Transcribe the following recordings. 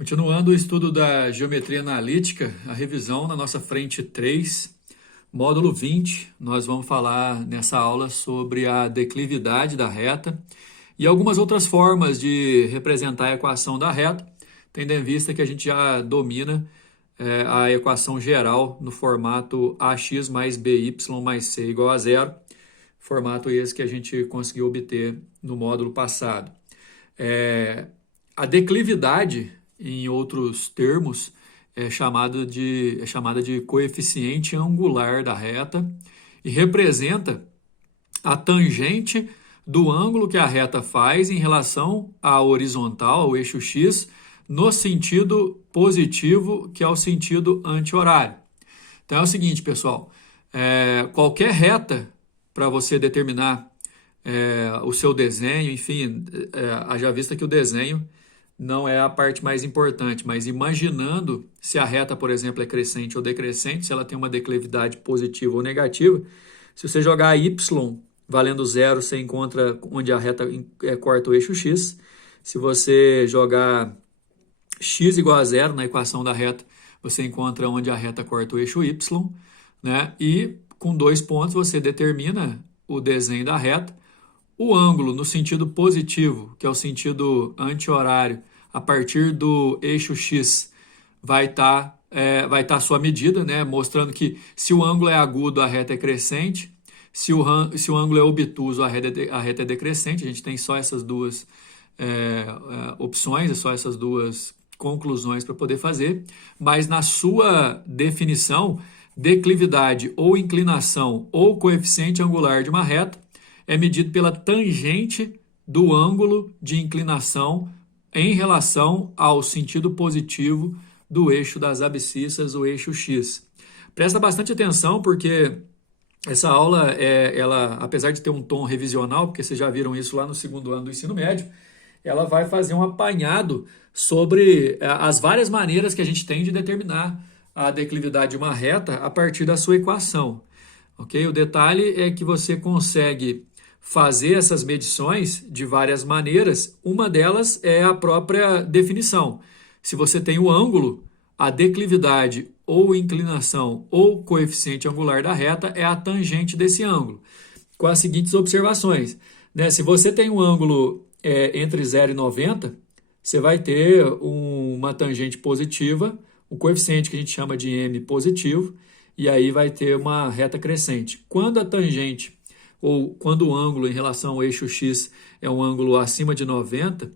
Continuando o estudo da geometria analítica, a revisão na nossa frente 3, módulo 20, nós vamos falar nessa aula sobre a declividade da reta e algumas outras formas de representar a equação da reta, tendo em vista que a gente já domina a equação geral no formato ax mais by mais c igual a zero, formato esse que a gente conseguiu obter no módulo passado. A declividade, em outros termos, é chamada de coeficiente angular da reta e representa a tangente do ângulo que a reta faz em relação à horizontal, ao eixo x, no sentido positivo, que é o sentido anti-horário. Então é o seguinte, pessoal, qualquer reta, para você determinar o seu desenho, enfim, haja vista que o desenho não é a parte mais importante, mas imaginando se a reta, por exemplo, é crescente ou decrescente, se ela tem uma declividade positiva ou negativa, se você jogar y valendo zero, você encontra onde a reta corta o eixo x. Se você jogar x igual a zero na equação da reta, você encontra onde a reta corta o eixo y, né? E com 2 pontos você determina o desenho da reta. O ângulo no sentido positivo, que é o sentido anti-horário, a partir do eixo x vai estar a sua medida, né? Mostrando que se o ângulo é agudo, a reta é crescente, se o ângulo é obtuso, a reta é decrescente. A gente tem só essas duas opções, só essas duas conclusões para poder fazer, mas na sua definição, declividade ou inclinação ou coeficiente angular de uma reta é medido pela tangente do ângulo de inclinação em relação ao sentido positivo do eixo das abscissas, o eixo x. Presta bastante atenção porque essa aula, ela, apesar de ter um tom revisional, porque vocês já viram isso lá no segundo ano do ensino médio, ela vai fazer um apanhado sobre as várias maneiras que a gente tem de determinar a declividade de uma reta a partir da sua equação. Ok? O detalhe é que você consegue fazer essas medições de várias maneiras. Uma delas é a própria definição. Se você tem o ângulo, a declividade ou inclinação ou coeficiente angular da reta é a tangente desse ângulo, com as seguintes observações, né? Se você tem um ângulo entre 0 e 90, você vai ter uma tangente positiva, o coeficiente que a gente chama de m positivo, e aí vai ter uma reta crescente. Quando a tangente ou quando o ângulo em relação ao eixo x é um ângulo acima de 90,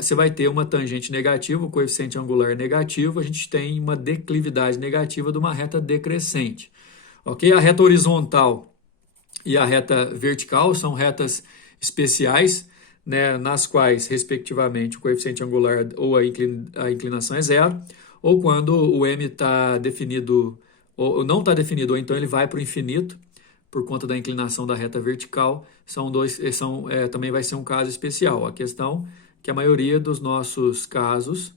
você vai ter uma tangente negativa, o coeficiente angular negativo, a gente tem uma declividade negativa de uma reta decrescente. Ok? A reta horizontal e a reta vertical são retas especiais, né, nas quais, respectivamente, o coeficiente angular ou a inclinação é zero, ou quando o m está definido, ou não está definido, ou então ele vai para o infinito, por conta da inclinação da reta vertical, também vai ser um caso especial. A questão é que a maioria dos nossos casos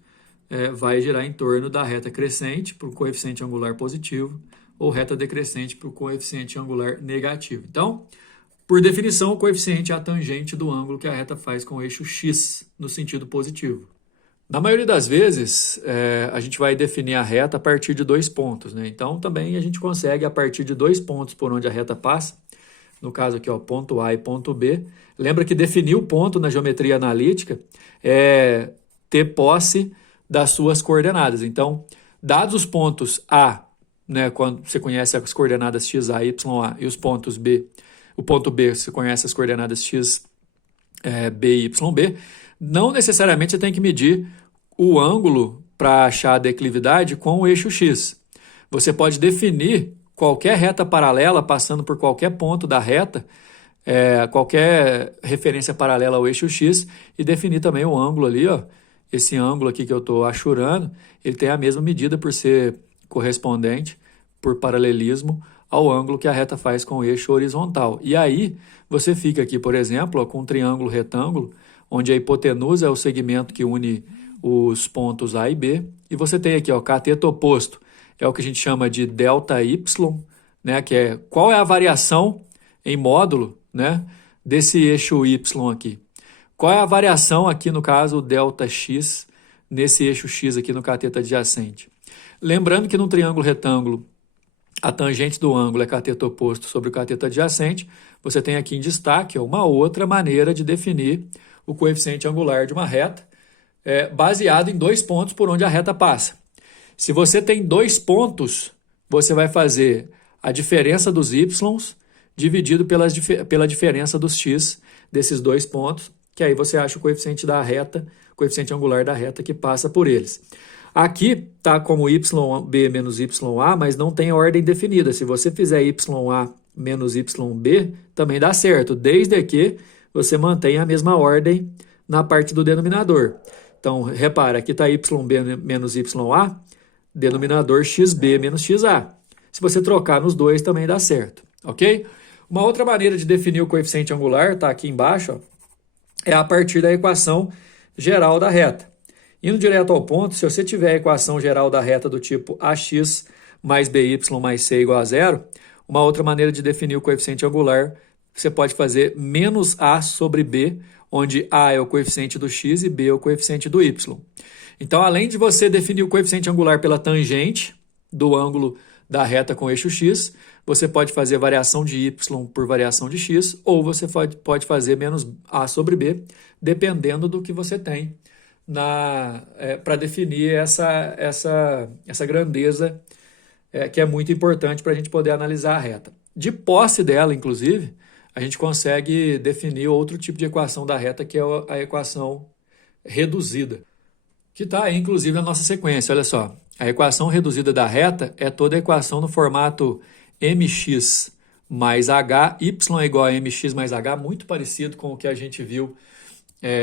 vai girar em torno da reta crescente para o coeficiente angular positivo ou reta decrescente para o coeficiente angular negativo. Então, por definição, o coeficiente é a tangente do ângulo que a reta faz com o eixo x no sentido positivo. Na maioria das vezes, a gente vai definir a reta a partir de 2 pontos, né? Então, também a gente consegue, a partir de 2 pontos por onde a reta passa, no caso aqui, ó, ponto A e ponto B. Lembra que definir o ponto na geometria analítica é ter posse das suas coordenadas. Então, dados os pontos A, né, quando você conhece as coordenadas x, a, y, a, e os pontos B, o ponto B, você conhece as coordenadas x, b, y, b, não necessariamente você tem que medir o ângulo para achar a declividade com o eixo x. Você pode definir qualquer reta paralela passando por qualquer ponto da reta, qualquer referência paralela ao eixo x, e definir também o ângulo ali, ó, esse ângulo aqui que eu estou achurando, ele tem a mesma medida por ser correspondente, por paralelismo, ao ângulo que a reta faz com o eixo horizontal. E aí você fica aqui, por exemplo, ó, com um triângulo retângulo, onde a hipotenusa é o segmento que une os pontos A e B, e você tem aqui, ó, cateto oposto, é o que a gente chama de ΔY, né, que é qual é a variação em módulo, né, desse eixo Y aqui. Qual é a variação aqui, no caso, ΔX, nesse eixo X aqui no cateto adjacente. Lembrando que num triângulo retângulo, a tangente do ângulo é cateto oposto sobre o cateto adjacente, você tem aqui em destaque uma outra maneira de definir o coeficiente angular de uma reta, baseado em 2 pontos por onde a reta passa. Se você tem 2 pontos, você vai fazer a diferença dos y dividido pela diferença dos x desses 2 pontos, que aí você acha o coeficiente da reta, o coeficiente angular da reta que passa por eles. Aqui está como YB menos YA, mas não tem ordem definida. Se você fizer YA menos YB, também dá certo, desde que você mantenha a mesma ordem na parte do denominador. Então, repara, aqui está YB menos YA, denominador XB menos XA. Se você trocar nos dois, também dá certo, ok? Uma outra maneira de definir o coeficiente angular, está aqui embaixo, ó, é a partir da equação geral da reta. Indo direto ao ponto, se você tiver a equação geral da reta do tipo AX mais BY mais C igual a 0, uma outra maneira de definir o coeficiente angular, você pode fazer menos A sobre B, onde A é o coeficiente do X e B é o coeficiente do Y. Então, além de você definir o coeficiente angular pela tangente do ângulo da reta com eixo X, você pode fazer variação de Y por variação de X, ou você pode fazer menos A sobre B, dependendo do que você tem para definir essa grandeza que é muito importante para a gente poder analisar a reta. De posse dela, inclusive, a gente consegue definir outro tipo de equação da reta, que é a equação reduzida, que está aí, inclusive, na nossa sequência. Olha só, a equação reduzida da reta é toda a equação no formato mx mais h, y é igual a mx mais h, muito parecido com o que a gente viu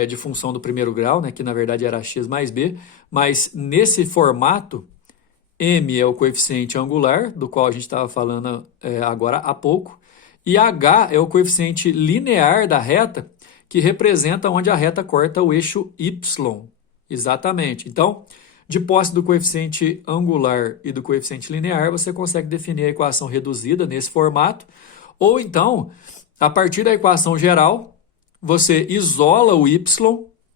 de função do primeiro grau, né, que na verdade era x mais b, mas nesse formato, m é o coeficiente angular, do qual a gente estava falando agora há pouco, e h é o coeficiente linear da reta, que representa onde a reta corta o eixo y. Exatamente. Então, de posse do coeficiente angular e do coeficiente linear, você consegue definir a equação reduzida nesse formato, ou então, a partir da equação geral, você isola o y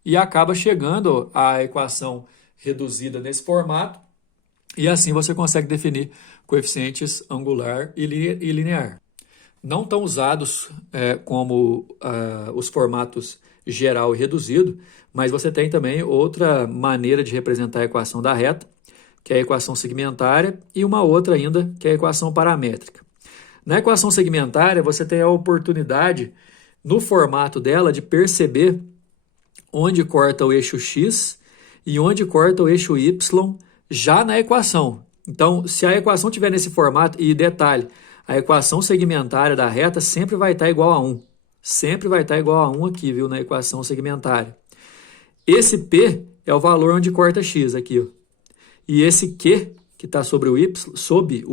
e acaba chegando à equação reduzida nesse formato, e assim você consegue definir coeficientes angular e linear. Não tão usados como os formatos geral e reduzido, mas você tem também outra maneira de representar a equação da reta, que é a equação segmentária, e uma outra ainda, que é a equação paramétrica. Na equação segmentária, você tem a oportunidade, no formato dela, de perceber onde corta o eixo x e onde corta o eixo y já na equação. Então, se a equação estiver nesse formato, e detalhe, a equação segmentária da reta sempre vai estar igual a 1. Sempre vai estar igual a 1 aqui, viu, na equação segmentária. Esse P é o valor onde corta x aqui, ó. E esse Q, que está sob o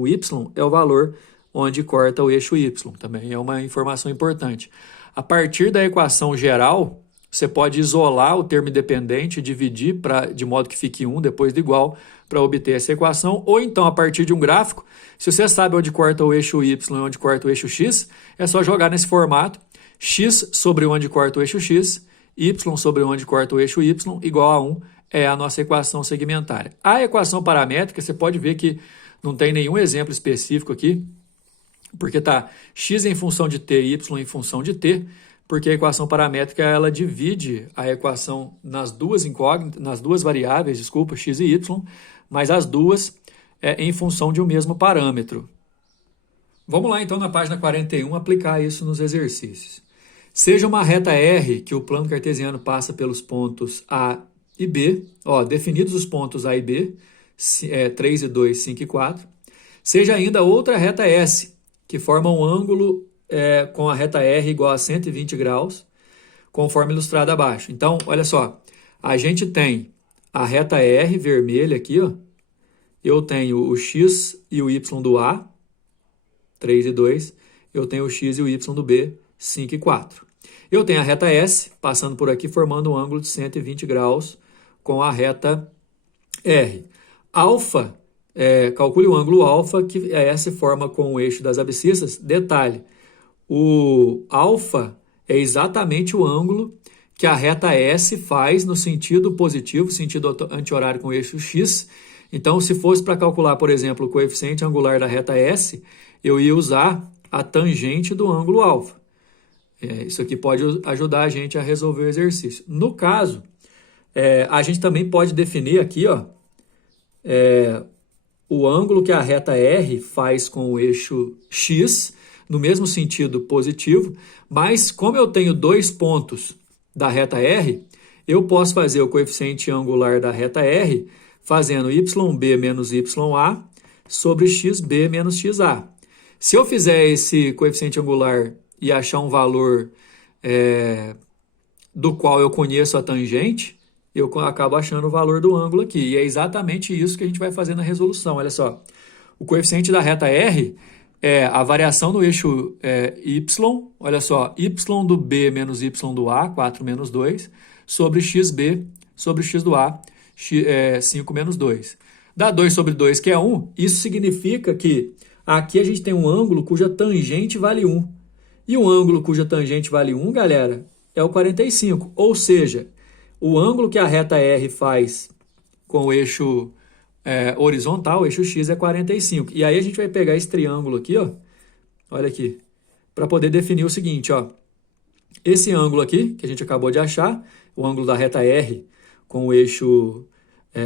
y, é o valor onde corta o eixo y. Também é uma informação importante. A partir da equação geral, você pode isolar o termo independente e dividir de modo que fique 1 depois do igual para obter essa equação. Ou então, a partir de um gráfico, se você sabe onde corta o eixo y e onde corta o eixo x, é só jogar nesse formato x sobre onde corta o eixo x, y sobre onde corta o eixo y, igual a 1, é a nossa equação segmentária. A equação paramétrica, você pode ver que não tem nenhum exemplo específico aqui, porque está x em função de t e y em função de t, porque a equação paramétrica ela divide a equação nas duas variáveis, x e y, mas as duas em função de um mesmo parâmetro. Vamos lá então na página 41 aplicar isso nos exercícios. Seja uma reta R que o plano cartesiano passa pelos pontos A e B, definidos os pontos A e B, 3 e 2, 5 e 4. Seja ainda outra reta S, que forma um ângulo com a reta R igual a 120 graus, conforme ilustrado abaixo. Então, olha só, a gente tem a reta R vermelha aqui, ó. Eu tenho o x e o y do A, 3 e 2. Eu tenho o x e o y do B, 5 e 4. Eu tenho a reta S passando por aqui, formando um ângulo de 120 graus com a reta R. Alfa, calcule o ângulo alfa, que S forma com o eixo das abscissas. Detalhe, o alfa é exatamente o ângulo que a reta S faz no sentido positivo, sentido anti-horário com o eixo X. Então, se fosse para calcular, por exemplo, o coeficiente angular da reta S, eu ia usar a tangente do ângulo alfa. Isso aqui pode ajudar a gente a resolver o exercício. No caso, a gente também pode definir aqui, ó, o ângulo que a reta R faz com o eixo X, no mesmo sentido positivo, mas como eu tenho dois pontos da reta R, eu posso fazer o coeficiente angular da reta R fazendo YB menos YA sobre XB menos XA. Se eu fizer esse coeficiente angular e achar um valor do qual eu conheço a tangente, eu acabo achando o valor do ângulo aqui. E é exatamente isso que a gente vai fazer na resolução. Olha só, o coeficiente da reta R é a variação no eixo Y, olha só, Y do B menos Y do A, 4 menos 2, sobre XB sobre X do A, 5 menos 2. Dá 2 sobre 2, que é 1. Isso significa que aqui a gente tem um ângulo cuja tangente vale 1. E um ângulo cuja tangente vale 1, galera, é o 45. Ou seja, o ângulo que a reta R faz com o eixo horizontal, o eixo X, é 45. E aí a gente vai pegar esse triângulo aqui, ó, olha aqui, para poder definir o seguinte, ó. Esse ângulo aqui, que a gente acabou de achar, o ângulo da reta R com o eixo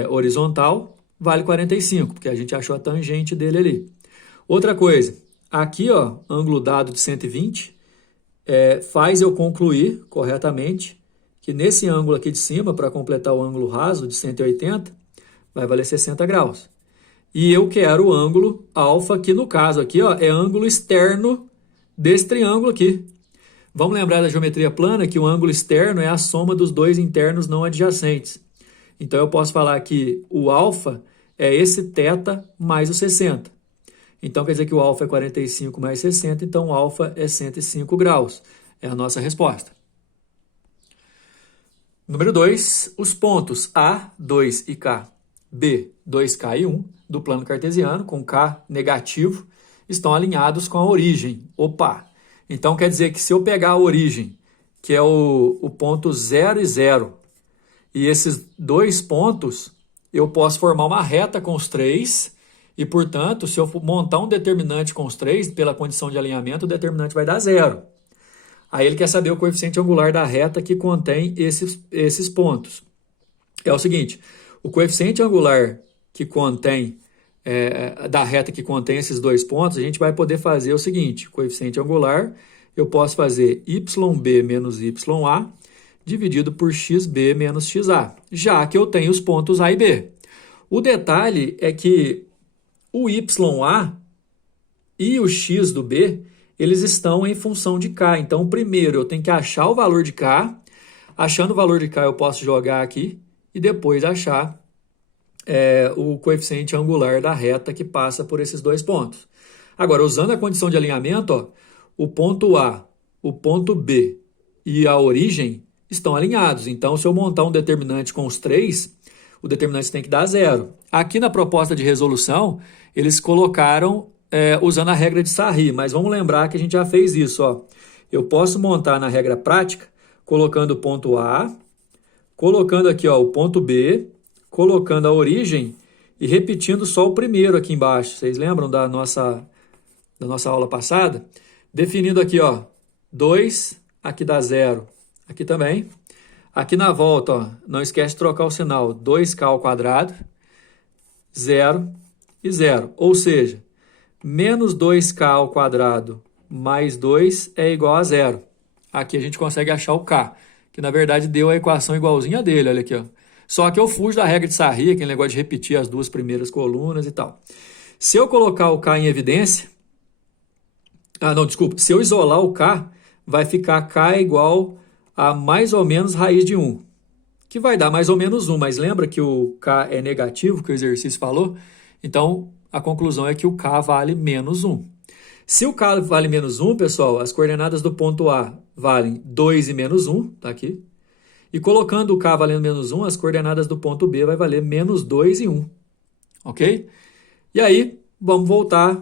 horizontal, vale 45, porque a gente achou a tangente dele ali. Outra coisa, aqui, ó, ângulo dado de 120, faz eu concluir corretamente que nesse ângulo aqui de cima, para completar o ângulo raso de 180, vai valer 60 graus. E eu quero o ângulo alfa, que no caso aqui, ó, é ângulo externo desse triângulo aqui. Vamos lembrar da geometria plana que o ângulo externo é a soma dos dois internos não adjacentes. Então eu posso falar que o alfa é esse θ mais o 60. Então quer dizer que o alfa é 45 mais 60, então o alfa é 105 graus. É a nossa resposta. Número 2, os pontos A, 2 e K, B, 2K e 1 do plano cartesiano, com K negativo, estão alinhados com a origem. Opa! Então quer dizer que se eu pegar a origem, que é o ponto 0 e 0, e esses dois pontos, eu posso formar uma reta com os três, e portanto, se eu montar um determinante com os três, pela condição de alinhamento, o determinante vai dar 0. Aí ele quer saber o coeficiente angular da reta que contém esses pontos. É o seguinte, o coeficiente angular que contém, da reta que contém esses dois pontos, a gente vai poder fazer o seguinte, coeficiente angular, eu posso fazer YB menos YA dividido por XB menos XA, já que eu tenho os pontos A e B. O detalhe é que o YA e o X do B, eles estão em função de K. Então, primeiro eu tenho que achar o valor de K. Achando o valor de K, eu posso jogar aqui e depois achar o coeficiente angular da reta que passa por esses dois pontos. Agora, usando a condição de alinhamento, ó, o ponto A, o ponto B e a origem estão alinhados. Então, se eu montar um determinante com os três, o determinante tem que dar 0. Aqui na proposta de resolução, eles colocaram usando a regra de Sarri, mas vamos lembrar que a gente já fez isso. Ó. Eu posso montar na regra prática, colocando o ponto A, colocando aqui ó, o ponto B, colocando a origem e repetindo só o primeiro aqui embaixo. Vocês lembram da nossa aula passada? Definindo aqui, ó, 2, aqui dá 0, aqui também. Aqui na volta, ó, não esquece de trocar o sinal, 2K ao quadrado, 0 e 0. Ou seja, menos 2K ao quadrado mais 2 é igual a 0. Aqui a gente consegue achar o K, que na verdade deu a equação igualzinha dele, olha aqui, ó. Só que eu fujo da regra de Sarri, aquele negócio de repetir as duas primeiras colunas e tal. Se eu colocar o K em evidência, se eu isolar o K, vai ficar K igual a mais ou menos raiz de 1, que vai dar mais ou menos 1, mas lembra que o K é negativo, que o exercício falou? Então, a conclusão é que o K vale menos 1. Se o K vale menos 1, pessoal, as coordenadas do ponto A valem 2 e menos 1, tá aqui. E colocando o K valendo menos 1, as coordenadas do ponto B vai valer menos 2 e 1. Ok? E aí, vamos voltar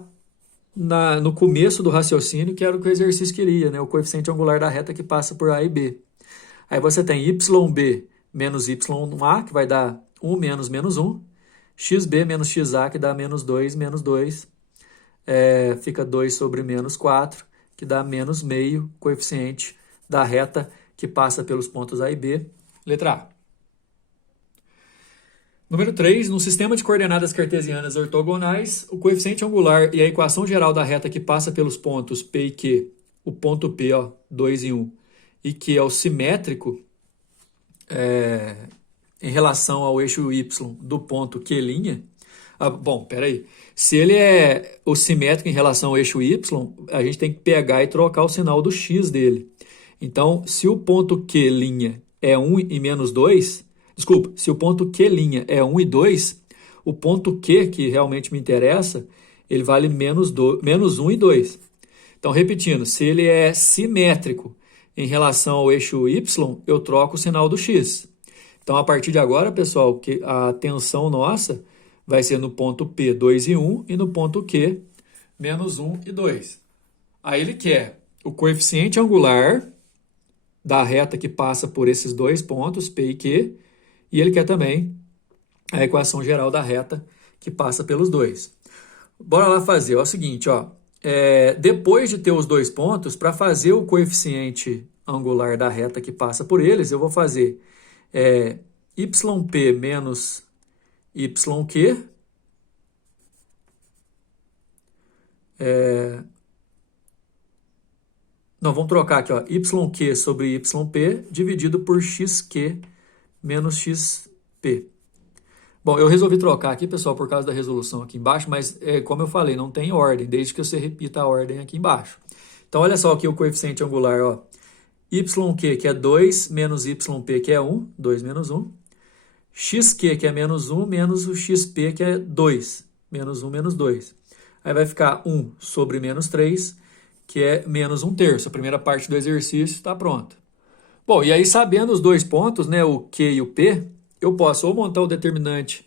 no começo do raciocínio, que era o que o exercício queria, né? O coeficiente angular da reta que passa por A e B. Aí você tem YB menos YA, que vai dar 1 menos menos 1. XB menos XA, que dá menos 2, menos 2. Fica 2 sobre menos 4, que dá menos meio, coeficiente da reta que passa pelos pontos A e B. Letra A. Número 3, no sistema de coordenadas cartesianas ortogonais, o coeficiente angular e a equação geral da reta que passa pelos pontos P e Q, o ponto P, 2 e 1, e que é o simétrico em relação ao eixo Y do ponto Q'. Bom, peraí. Se ele é o simétrico em relação ao eixo Y, a gente tem que pegar e trocar o sinal do X dele. Então, se o ponto Q' é 1 e menos 2, desculpa, se o ponto Q' é 1 e 2, o ponto Q, que realmente me interessa, ele vale menos 1 e 2. Então, repetindo, se ele é simétrico em relação ao eixo Y, eu troco o sinal do X. Então, a partir de agora, pessoal, a tensão nossa vai ser no ponto P, 2 e 1, e no ponto Q, menos 1 e 2. Aí ele quer o coeficiente angular da reta que passa por esses dois pontos, P e Q, e ele quer também a equação geral da reta que passa pelos dois. Bora lá fazer, é o seguinte, depois de ter os dois pontos, para fazer o coeficiente angular da reta que passa por eles, eu vou fazer YP menos YQ, vamos trocar aqui, YQ sobre YP dividido por XQ menos XP. Bom, eu resolvi trocar aqui, pessoal, por causa da resolução aqui embaixo, mas como eu falei, não tem ordem, desde que você repita a ordem aqui embaixo. Então, olha só aqui o coeficiente angular, YQ, que é 2, menos YP, que é 1, 2 menos 1. XQ, que é menos 1, menos o XP, que é 2, menos 1, menos 2. Aí vai ficar 1 sobre menos 3, que é menos 1/3. A primeira parte do exercício está pronta. Bom, e aí sabendo os dois pontos, né, o Q e o P, eu posso ou montar o determinante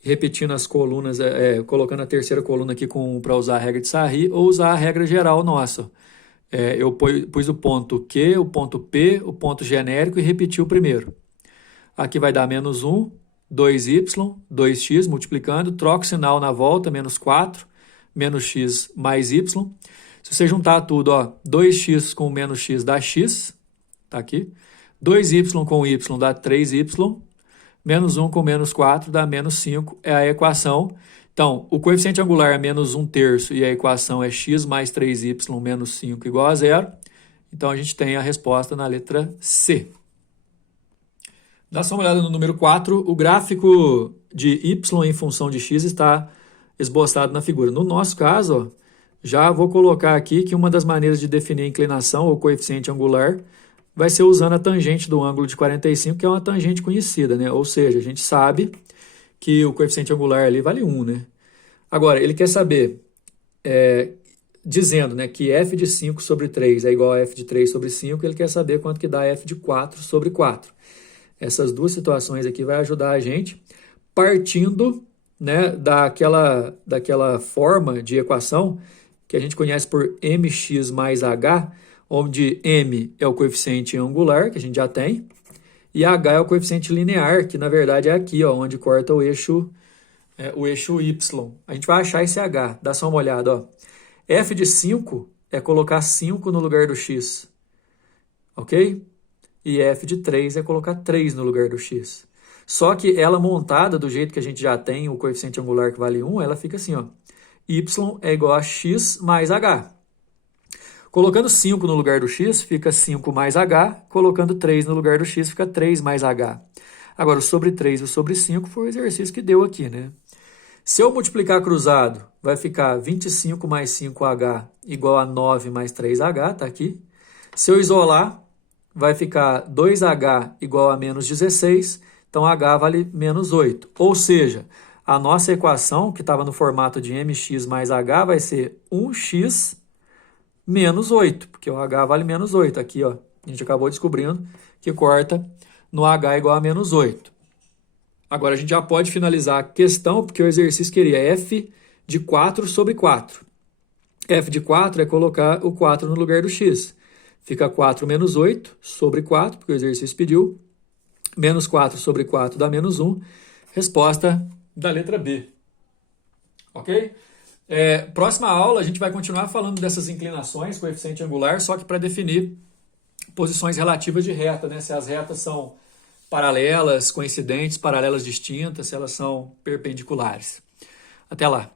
repetindo as colunas, colocando a terceira coluna aqui para usar a regra de Sarri, ou usar a regra geral nossa. Eu pus o ponto Q, o ponto P, o ponto genérico e repeti o primeiro. Aqui vai dar menos 1, 2y, 2x, multiplicando, troco o sinal na volta, menos 4, menos x mais y. Se você juntar tudo, 2x com menos x dá x, tá aqui. 2y com y dá 3y, menos 1 com menos 4 dá menos 5, é a equação. Então, o coeficiente angular é menos 1/3 e a equação é x mais 3y menos 5 igual a 0. Então, a gente tem a resposta na letra C. Dá só uma olhada no número 4. O gráfico de y em função de x está esboçado na figura. No nosso caso, já vou colocar aqui que uma das maneiras de definir a inclinação ou coeficiente angular vai ser usando a tangente do ângulo de 45, que é uma tangente conhecida, né? Ou seja, a gente sabe que o coeficiente angular ali vale 1, né? Agora, ele quer saber, dizendo, né, que f de 5 sobre 3 é igual a f de 3 sobre 5, ele quer saber quanto que dá f de 4 sobre 4. Essas duas situações aqui vai ajudar a gente, partindo, né, daquela forma de equação que a gente conhece por mx mais h, onde m é o coeficiente angular, que a gente já tem, e h é o coeficiente linear, que na verdade é aqui, onde corta o eixo y. A gente vai achar esse h, dá só uma olhada. F de 5 é colocar 5 no lugar do x, ok? E f de 3 é colocar 3 no lugar do x. Só que ela montada do jeito que a gente já tem o coeficiente angular que vale 1, ela fica assim, y é igual a x mais h. Colocando 5 no lugar do x, fica 5 mais h. Colocando 3 no lugar do x, fica 3 mais h. Agora, o sobre 3 e o sobre 5 foi o exercício que deu aqui, né? Se eu multiplicar cruzado, vai ficar 25 mais 5h igual a 9 mais 3h, tá aqui. Se eu isolar, vai ficar 2h igual a menos 16, então h vale menos 8. Ou seja, a nossa equação, que estava no formato de mx mais h, vai ser 1x menos 8, porque o h vale menos 8. Aqui, a gente acabou descobrindo que corta no h igual a menos 8. Agora, a gente já pode finalizar a questão, porque o exercício queria f de 4 sobre 4. F de 4 é colocar o 4 no lugar do x. Fica 4 menos 8 sobre 4, porque o exercício pediu. Menos 4 sobre 4 dá menos 1. Resposta da letra B. Ok? Próxima aula a gente vai continuar falando dessas inclinações, coeficiente angular, só que para definir posições relativas de reta, né? Se as retas são paralelas, coincidentes, paralelas distintas, se elas são perpendiculares. Até lá!